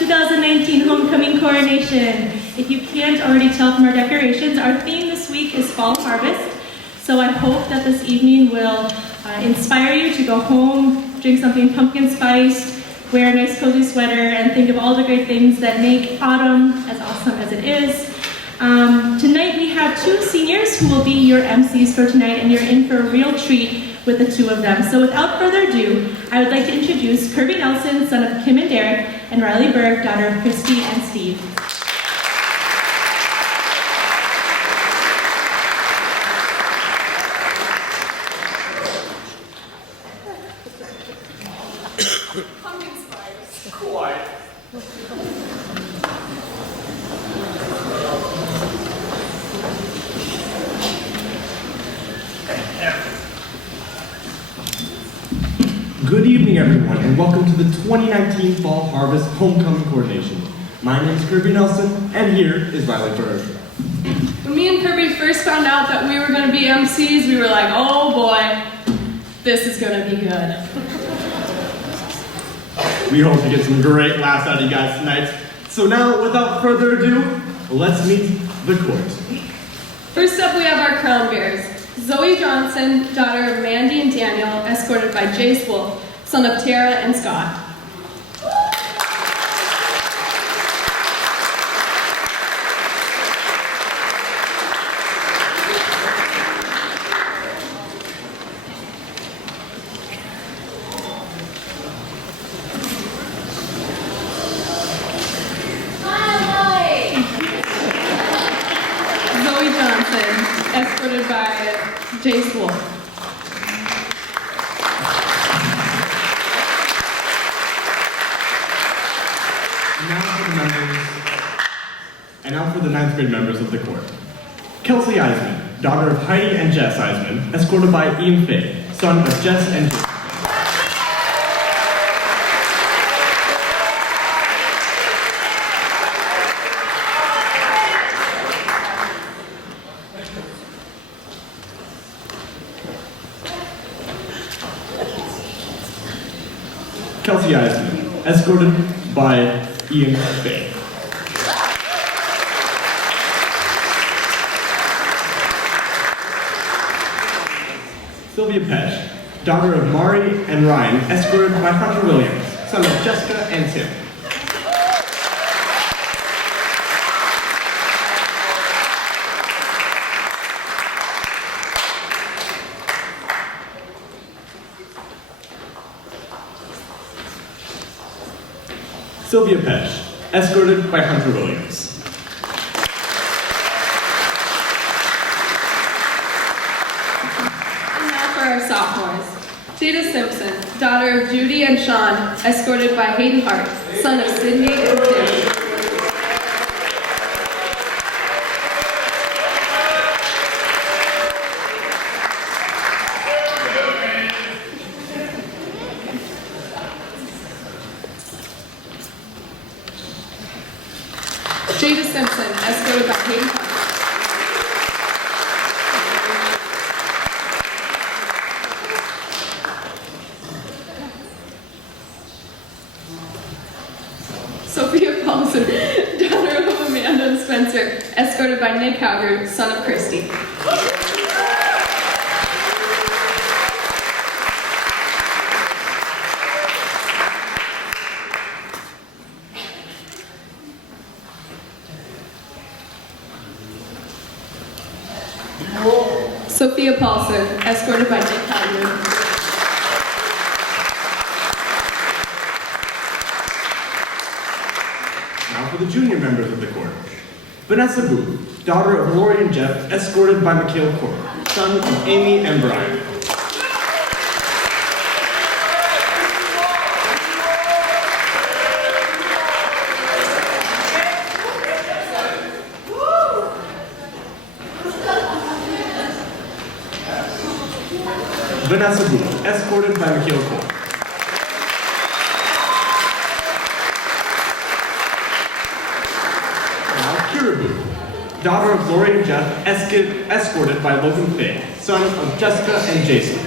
2019 Homecoming Coronation. If you can't already tell from our decorations, our theme this week is Fall Harvest. So I hope that this evening will inspire you to go home, drink something pumpkin spiced, wear a nice cozy sweater, and think of all the great things that make autumn as awesome as it is. Tonight we have two seniors who will be your MCs for tonight, and you're in for a real treat with the two of them. So without further ado, I would like to introduce Kirby Nelson, son of Kim and Derek, and Riley Berg, daughter of Christy and Steve. Pumpkin spice. Quiet. Good evening, everyone, and welcome to the 2019 Fall Harvest Homecoming Coronation. My name is Kirby Nelson, and here is Riley Berg. When me and Kirby first found out that we were going to be MCs, we were like, oh boy, this is going to be good. We hope to get some great laughs out of you guys tonight. So now, without further ado, let's meet the court. First up, we have our crown bearers. Zoe Johnson, daughter of Mandy and Daniel, escorted by Jace Wolf, son of Tara and Scott. Zoe Johnson, escorted by Jace Wolf. Now for the 9th grade members of the court. Kelsey Eisman, daughter of Heidi and Jess Eisman, escorted by Ian Fay, son of Jess and Jason. Kelsey Eisman, escorted by Ian Fay. Sylvia Pesh, daughter of Mari and Ryan, escorted by Hunter Williams, son of Jessica and Tim. Sylvia Pesh, escorted by Hunter Williams. Our sophomores. Jada Simpson, daughter of Judy and Sean, escorted by Hayden Hart, son of Sydney and Tim. Jada Simpson, escorted by Hayden Hart. Sophia Paulson, daughter of Amanda and Spencer, escorted by Nick Howard, son of Christy. Sophia Paulson, escorted by Nick Howard. For the junior members of the court. Vanessa Booth, daughter of Lori and Jeff, escorted by Mikhail Corr, son of Amy and Brian. Vanessa Booth, escorted by Mikhail Corr. Daughter of Lori and Jeff, escorted by Logan Fay, son of Jessica and Jason.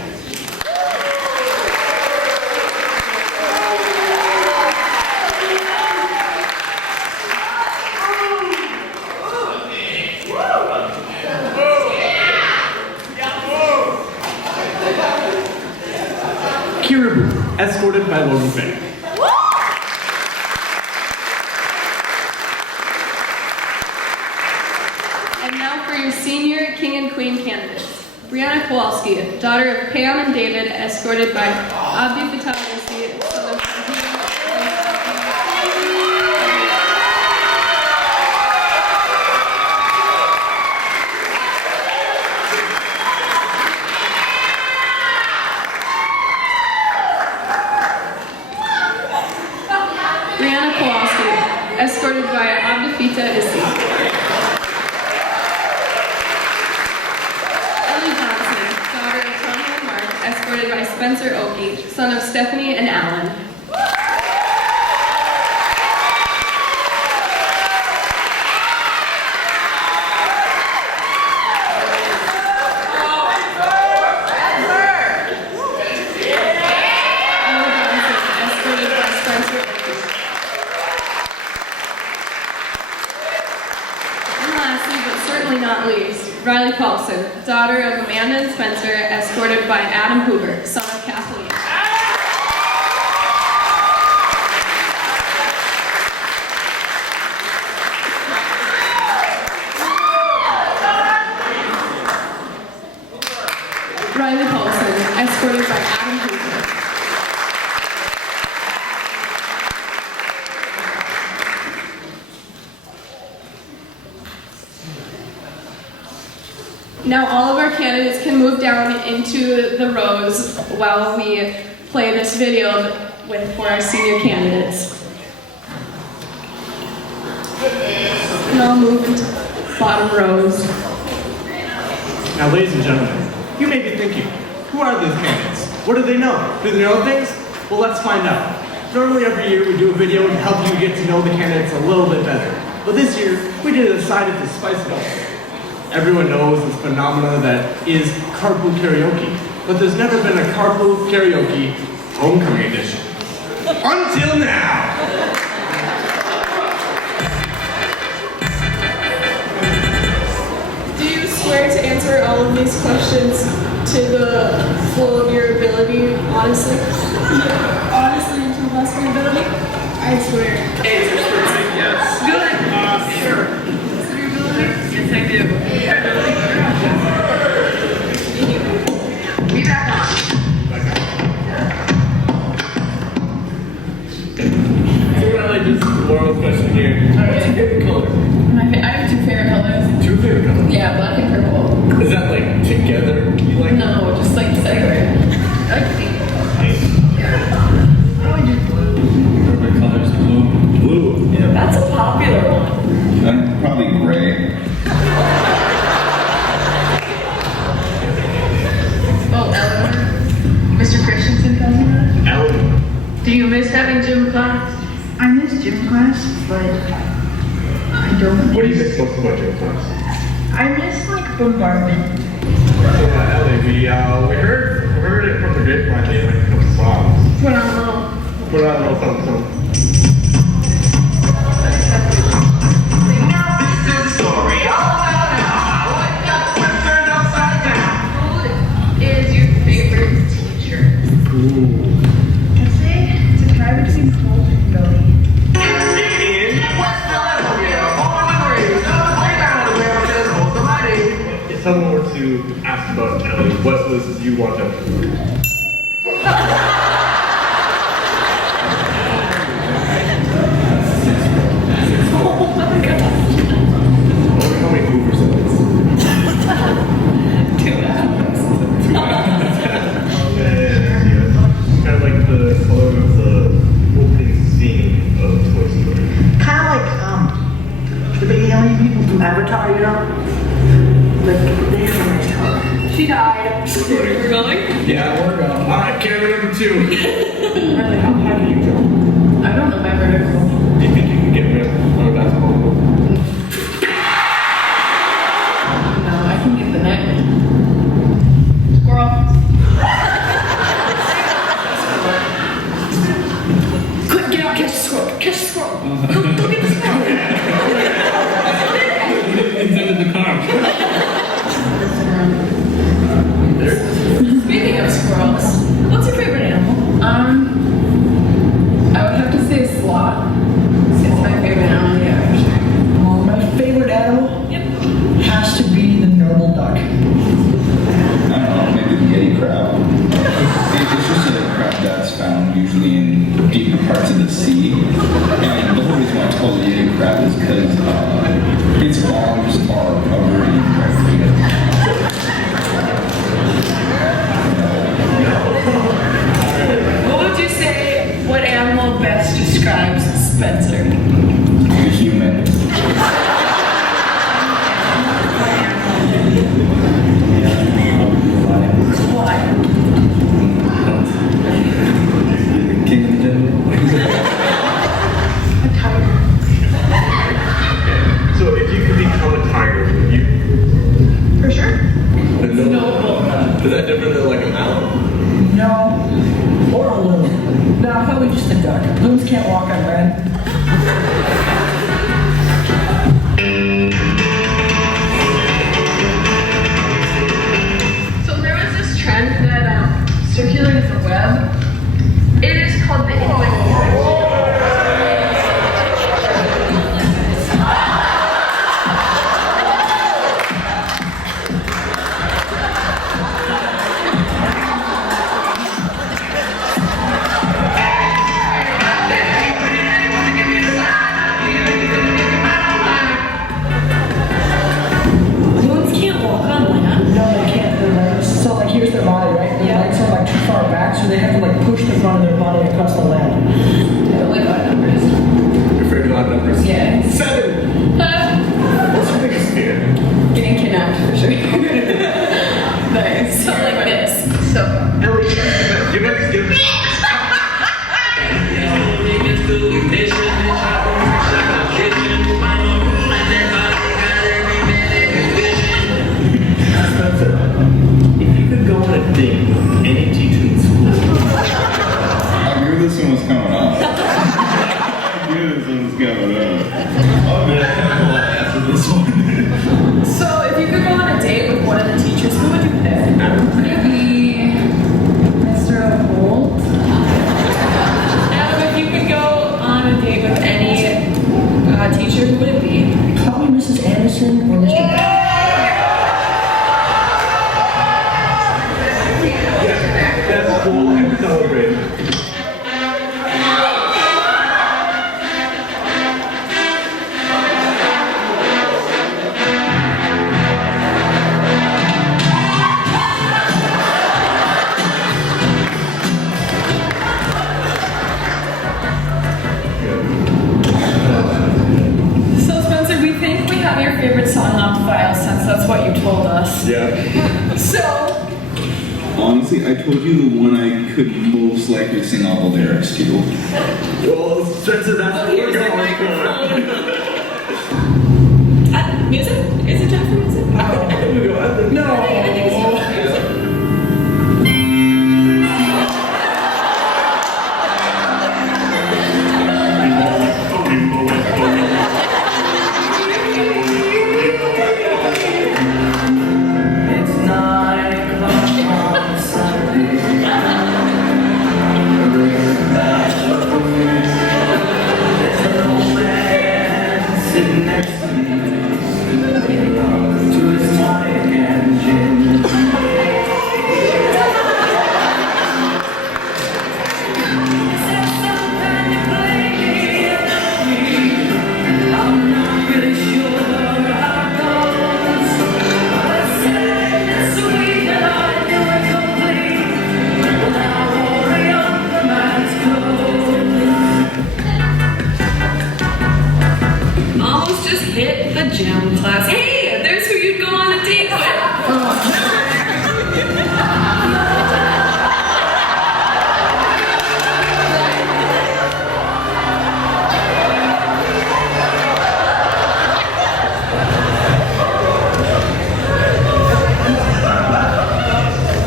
escorted by Logan Faye. And now for your senior King and Queen candidates. Brianna Kowalski, daughter of Pam and David, escorted by Abdi Fatah Nisi, son of Brianna Kowalski, escorted by Abdefita Isi. Ellie Johnson, daughter of Tony and Mark, escorted by Spencer Oki, son of Stephanie and Alan. Not least, Riley Paulson, daughter of Amanda and Spencer, escorted by Adam Hoover, son of Kathleen. Riley Paulson, escorted by Adam Hoover. Now all of our candidates can move down into the rows while we play this video for our senior candidates. And I'll move into bottom rows. Now, ladies and gentlemen, you may be thinking, who are these candidates? What do they know? Do they know things? Well, let's find out. Normally every year we do a video to help you get to know the candidates a little bit better. But this year, we decided to spice it up. Everyone knows this phenomenon that is carpool karaoke, but there's never been a carpool karaoke homecoming edition. Until now! Do you swear to answer all of these questions to the full of your ability, honestly? Yeah, honestly, and to the best of your ability? I swear. Yes. Good. Sure. Best of your ability? Yes, I do. Be back on. So we're gonna like this moral question here. What's your favorite color? I have two favorite colors. Two favorite colors? Yeah, black and purple. Is that like together? You like? No, just like separate. I like pink. I would do blue. Favorite color is blue. Blue. Yeah. That's a popular one. I'm probably gray. Oh, Eleanor. Mr. Christensen tells me that. Eleanor. Do you miss having gym class? I miss gym class, but I don't. What do you miss most about your class? I miss like bombardment. Ellie, we heard it from the grapevine that you like a couple songs. Put on low. Put on a little something. Now this is a story all about how I got turned upside down. Who is your favorite teacher? I'd say it's a tie between Colt and Billy. In West Philadelphia, born and raised, way down the barrel, says most of my days. If someone were to ask about Ellie, what was you want to? How many Hoover cents? Kind of like the color of the opening scene of Toy Story. Kind of like the big alien people from Avatar, you know? Like they have a nice color. She died. We're going? Yeah, we're going. All right, camera number 2. Really, how high do you go? I don't know my vertical. Do you think you can get me on a basketball court? No, I can get the net. Squirrel. Quick, get out, catch the squirrel. Catch the squirrel. Go get the squirrel. It's under the car. Speaking of squirrels, what's your favorite animal? I'm gonna have a lot after this one. So, if you could go on a date with one of the teachers, who would you pick? Maybe Mr. Holt? Adam, if you could go on a date with any teacher, who would it be? Probably Mrs. Anderson or Mr. Beck. That's cool and celebrate. So, Spencer, we think we have your favorite song on file since that's what you told us. Yeah. So, Honestly, I told you the one I could most likely sing all the lyrics to. Well, Spencer, that's what we're going for. music? Is it time for music? I think we go. No. I think it's time for music. It's 9 o'clock on Sunday. There's an old man sitting next to me, to his tonic and gin. I'm not really sure how it goes. Almost just hit the gym class. Hey, there's who you'd go on a date with.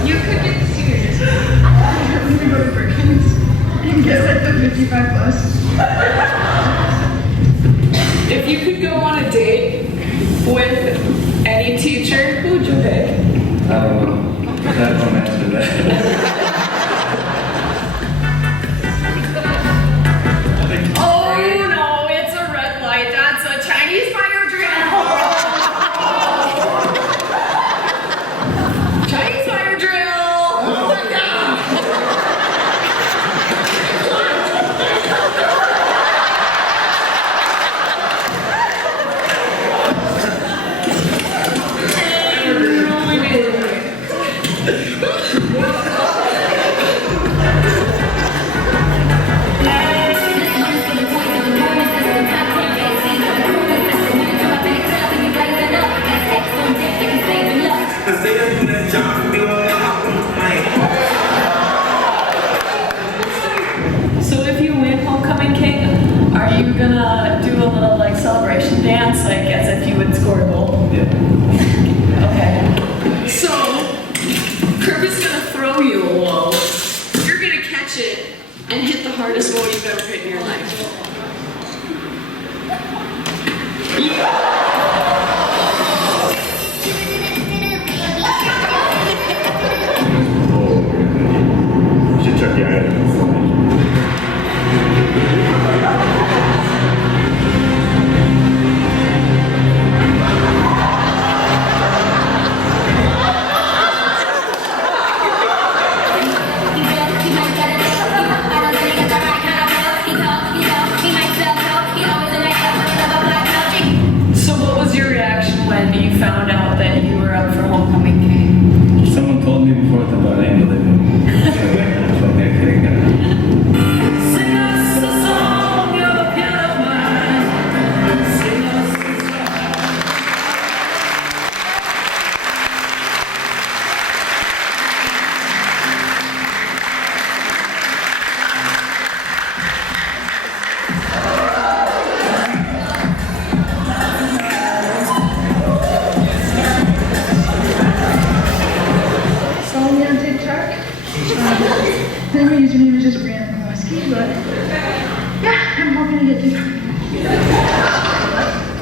You could get the senior discount. I'm gonna go to Perkins and get like the 55 plus. If you could go on a date with any teacher, who would you pick? I don't know. I don't answer that. Oh no, it's a red light. That's a Chinese fire drill. Chinese fire drill. Oh my god. So if you win Homecoming King, are you gonna do a little like celebration dance, like as if you would score a goal? Yeah. Okay. So, Kirk is gonna throw you a wall. You're gonna catch it and hit the hardest wall you've ever hit in your life. You should check your items. So what was your reaction when you found out that you were up for Homecoming King? Someone told me before the but I didn't believe him. So I couldn't get it.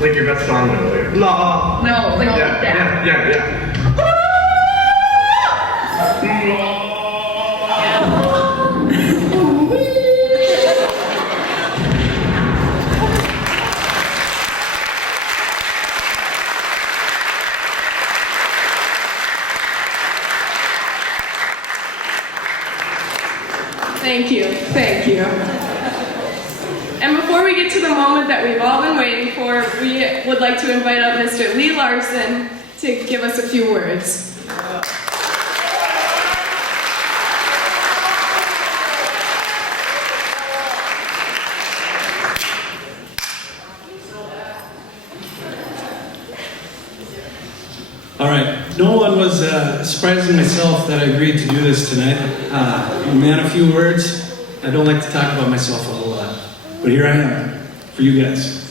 Like your best song earlier. No. No, like Yeah, that. yeah. Thank you, thank you. And before we get to the moment that we've all been waiting for, we would like to invite up Mr. Lee Larson to give us a few words. All right, no one was surprising myself that I agreed to do this tonight. Man, a few words. I don't like to talk about myself a whole lot, but here I am for you guys.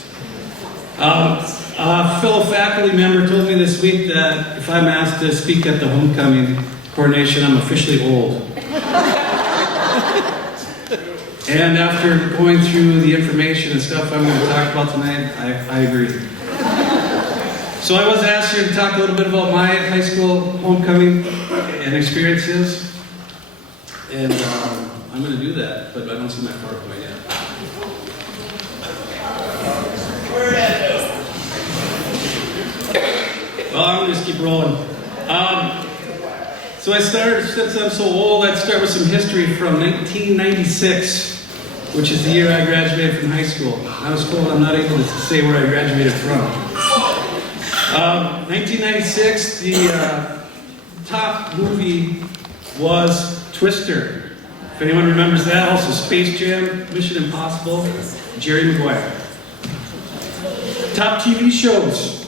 A fellow faculty member told me this week that if I'm asked to speak at the Homecoming Coronation, I'm officially old. And after going through the information and stuff I'm going to talk about tonight, I agree. So I was asked here to talk a little bit about my high school homecoming and experiences. And I'm going to do that, but I don't see my PowerPoint yet. Well, I'm going to just keep rolling. So I started, since I'm so old, I'd start with some history from 1996, which is the year I graduated from high school. I was told I'm not able to say where I graduated from. 1996, the top movie was Twister. If anyone remembers that, also Space Jam, Mission Impossible, Jerry Maguire. Top TV shows.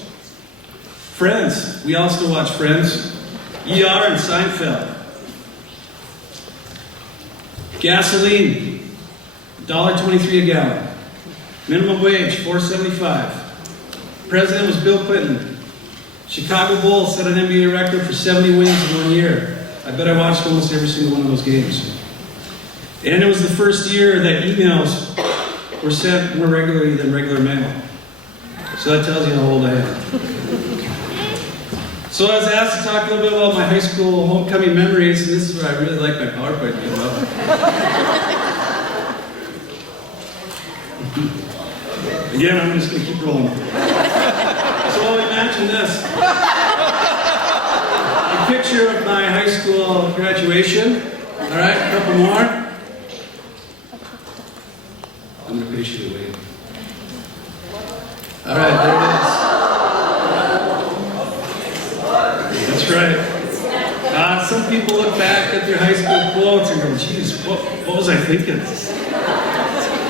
Friends. We all still watch Friends. ER and Seinfeld. Gasoline. $1.23 a gallon. Minimum wage, $4.75. President was Bill Clinton. Chicago Bulls set an NBA record for 70 wins in 1 year. I bet I watched almost every single one of those games. And it was the first year that emails were sent more regularly than regular mail. So that tells you how old I am. So I was asked to talk a little bit about my high school homecoming memories, and this is where I really like my PowerPoint came up. Again, I'm just going to keep rolling. So imagine this. A picture of my high school graduation. All right, a couple more. I'm going to patiently wait. All right, there it is. That's right. Some people look back at their high school quotes and go, geez, what was I thinking?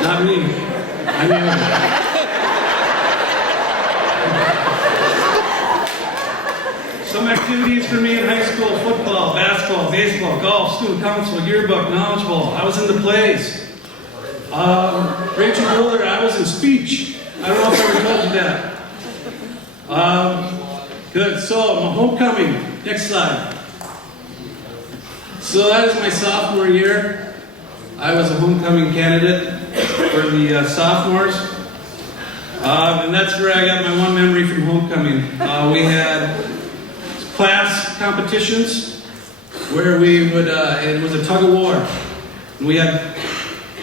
Not me. I knew it. Some activities for me in high school: football, basketball, baseball, golf, student council, yearbook, knowledge ball. I was in the plays. Rachel Buller, I was in speech. I don't know if I ever told you that. Good, so my homecoming. Next slide. So that is my sophomore year. I was a homecoming candidate for the sophomores. And that's where I got my one memory from homecoming. We had class competitions where we would, it was a tug of war. And we had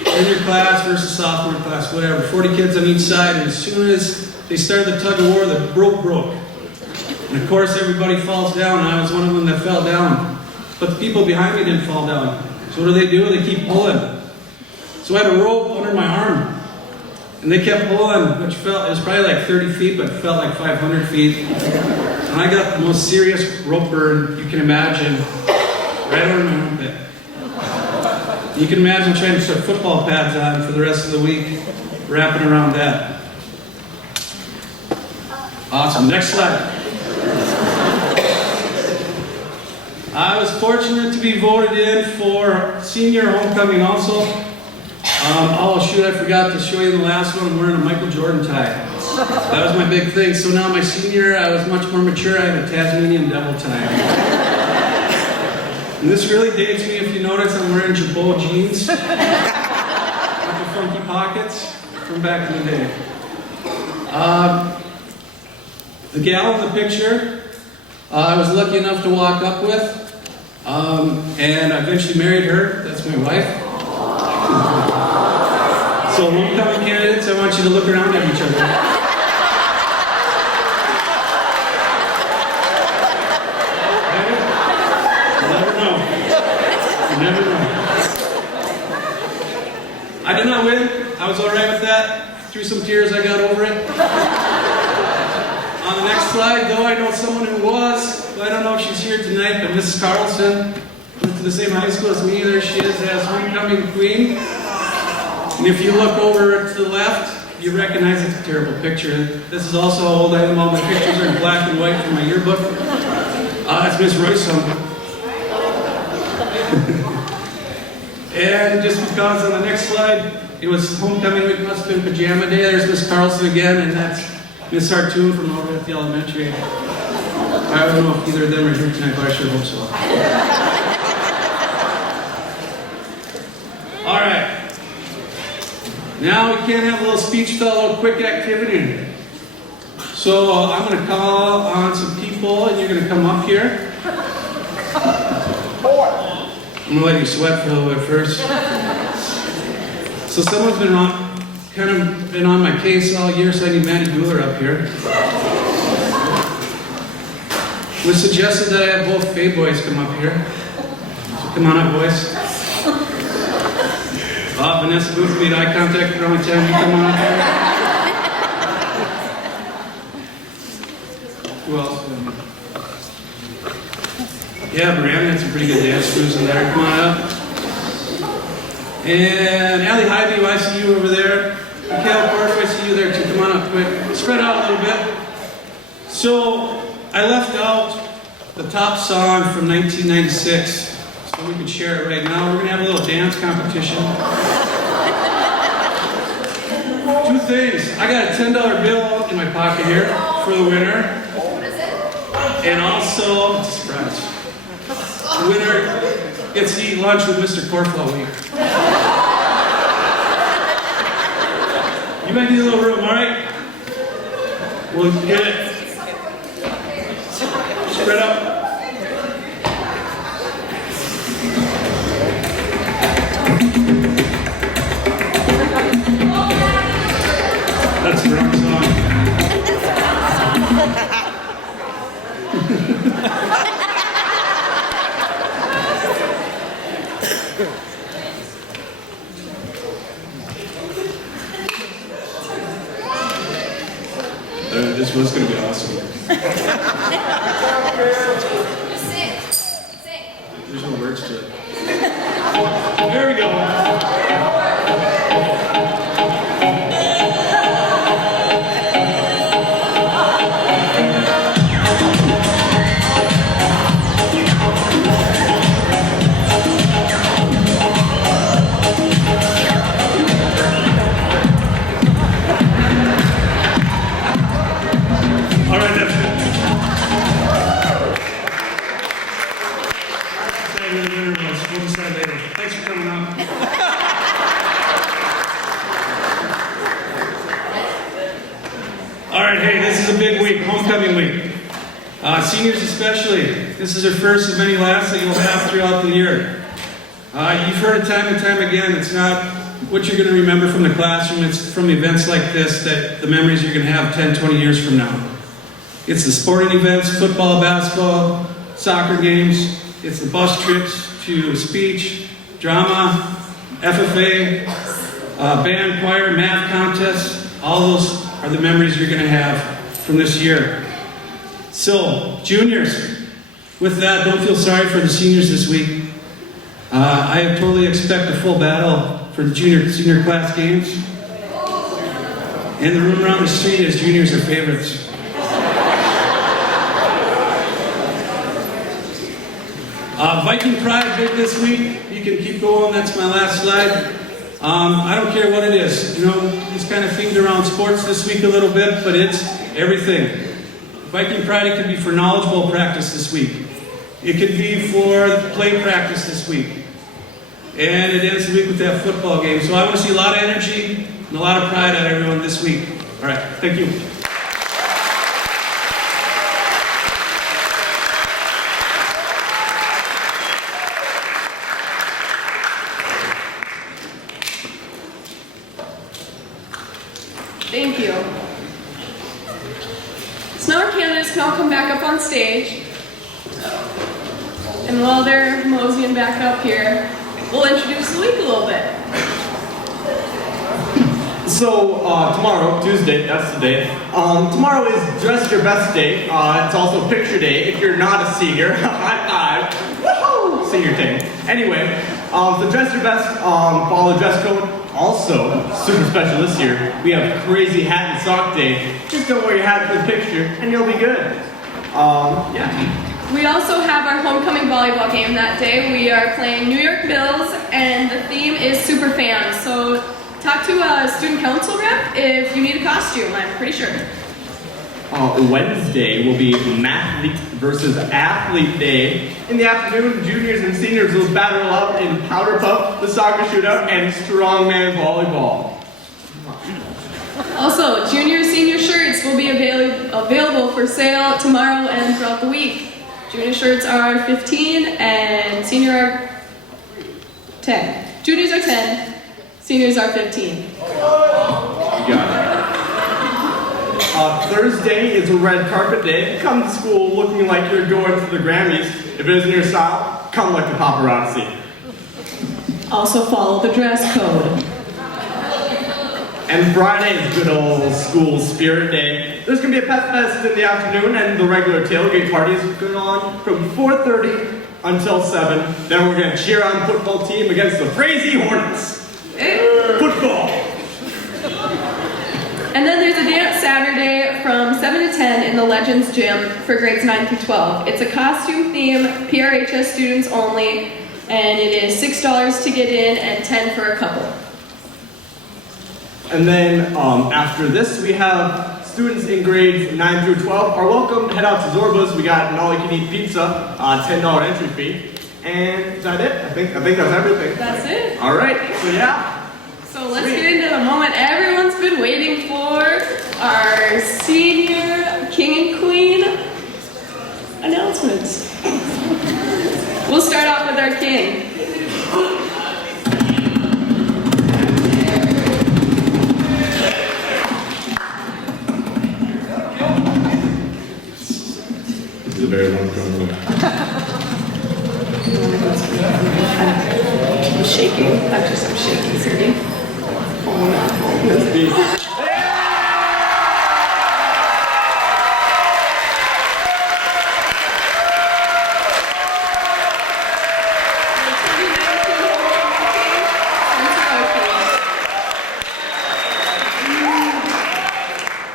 junior class versus sophomore class, whatever, 40 kids on each side, and as soon as they started the tug of war, the rope broke. And of course everybody falls down, and I was one of them that fell down. But the people behind me didn't fall down. So what do? They keep pulling. So I had a rope under my arm. And they kept pulling, which it was probably like 30 feet, but it felt like 500 feet. And I got the most serious rope burn you can imagine, right over my armpit. You can imagine trying to put football pads on for the rest of the week, wrapping around that. Awesome, next slide. I was fortunate to be voted in for senior homecoming also. Oh shoot, I forgot to show you the last one. I'm wearing a Michael Jordan tie. That was my big thing. So now my senior, I was much more mature. I have a Tasmanian devil tie. And this really dates me. If you notice, I'm wearing Jabot jeans with the funky pockets from back in the day. The gal in the picture, I was lucky enough to walk up with, and I eventually married her. That's my wife. So homecoming candidates, I want you to look around at each other. You never know. I did not win. I was all right with that. Through some tears, I got over it. On the next slide, though, I know someone who was. Well, I don't know if she's here tonight, but Mrs. Carlson went to the same high school as me. There she is as homecoming queen. And if you look over to the left, you recognize it's a terrible picture. This is also how old I am. All my pictures are in black and white from my yearbook. That's Miss Royson. And just because on the next slide, it was homecoming week, must have been pajama day. There's Miss Carlson again, and that's Miss Sartoon from over at the elementary. I don't know if either of them are here tonight, but I sure hope so. All right. Now we can't have a little speech without a little quick activity. So I'm going to call on some people, and you're going to come up here. I'm going to let you sweat for a little bit first. So someone's been on my case all year, so I need Mandy Bueller up here. It was suggested that I have both Fay boys come up here. So come on up, boys. Vanessa Booth made eye contact for only 10. You come on up here. Who else? Yeah, Brianna had some pretty good dance moves in there. Come on up. And Allie Hybe, I see you over there. Mikhail Porter, I see you there too. Come on up quick. Spread out a little bit. So, I left out the top song from 1996, so we can share it right now. We're going to have a little dance competition. Two things. I got a $10 bill in my pocket here for the winner. And also, it's a surprise. The winner gets to eat lunch with Mr. Corflow all week. You might need a little room, all right? We'll get it. Spread up. That's the wrong song. This was going to be awesome. There's no words to it. There we go. All right, that's good. Say who the winner was. We'll decide later. Thanks for coming out. All right, hey, this is a big week, homecoming week. Seniors especially. This is their first of many laughs that you'll have throughout the year. You've heard it time and time again. It's not what you're going to remember from the classroom. It's from events like this that the memories you're going to have 10, 20 years from now. It's the sporting events, football, basketball, soccer games. It's the bus trips to speech, drama, FFA, band, choir, math contests. All those are the memories you're going to have from this year. So, juniors, with that, don't feel sorry for the seniors this week. I totally expect a full battle for the senior class games. And the room around the street is juniors are favorites. Viking Pride big this week. You can keep going, that's my last slide. I don't care what it is. You know, it's kind of themed around sports this week a little bit, but it's everything. Viking Pride, it could be for knowledge-bowl practice this week. It could be for play practice this week. And it ends the week with that football game. So I want to see a lot of energy and a lot of pride out of everyone this week. All right, thank you. So now our candidates can all come back up on stage. And while they're moseying back up here, we'll introduce the week a little bit. So, tomorrow, Tuesday, that's the day. Tomorrow is Dress Your Best Day. It's also Picture Day. If you're not a senior, high five. Woohoo! Senior thing. Anyway, so dress your best, follow dress code. Also, super special this year, we have Crazy Hat and Sock Day. Just don't wear your hat for the picture, and you'll be good. Yeah. We also have our homecoming volleyball game that day. We are playing New York Bills, and the theme is super fans. So talk to a student council rep if you need a costume, I'm pretty sure. Wednesday will be Mathlete versus Athlete Day. In the afternoon, juniors and seniors will battle out in powder puff, the soccer shootout, and strongman volleyball. Also, junior senior shirts will be available for sale tomorrow and throughout the week. Junior shirts are $15 and senior are $10. Juniors are $10, seniors are $15. You got it. Thursday is a red carpet day. Come to school looking like you're going to the Grammys. If it isn't your style, come like the paparazzi. Also follow the dress code. And Friday is good old school spirit day. There's going to be a pet fest in the afternoon, and the regular tailgate party is going on from 4:30 until 7. Then we're going to cheer on the football team against the Crazy Hornets. Football! And then there's a dance Saturday from 7 to 10 in the Legends Gym for grades 9 through 12. It's a costume theme, PRHS students only, and it is $6 to get in and $10 for a couple. And then after this, we have students in grades 9 through 12 are welcome to head out to Zorba's. We got an all-you-can-eat pizza, $10 entry fee. And is that it? I think that's everything. That's it. All right, so yeah. So let's get into the moment everyone's been waiting for, our senior king and queen announcements. We'll start off with our king. This is a very long drum roll. I'm shaking. I'm shaking, Cindy.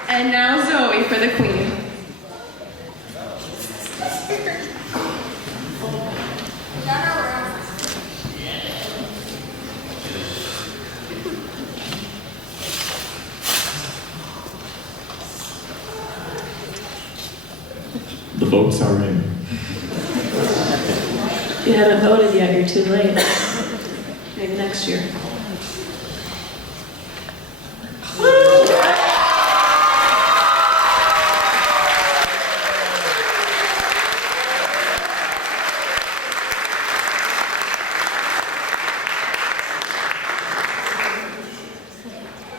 And now Zoe for the queen. The votes are in. If you haven't voted yet, you're too late. Maybe next year.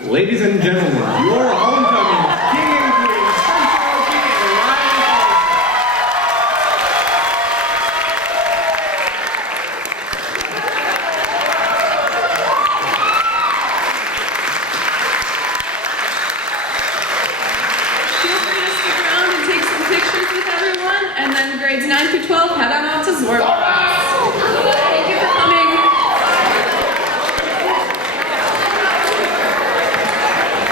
Ladies and gentlemen, your homecoming king and queen, Spencer Oki and Ryan Paulson. Feel free to stick around and take some pictures with everyone, and then grades 9 through 12 head on out to Zorba.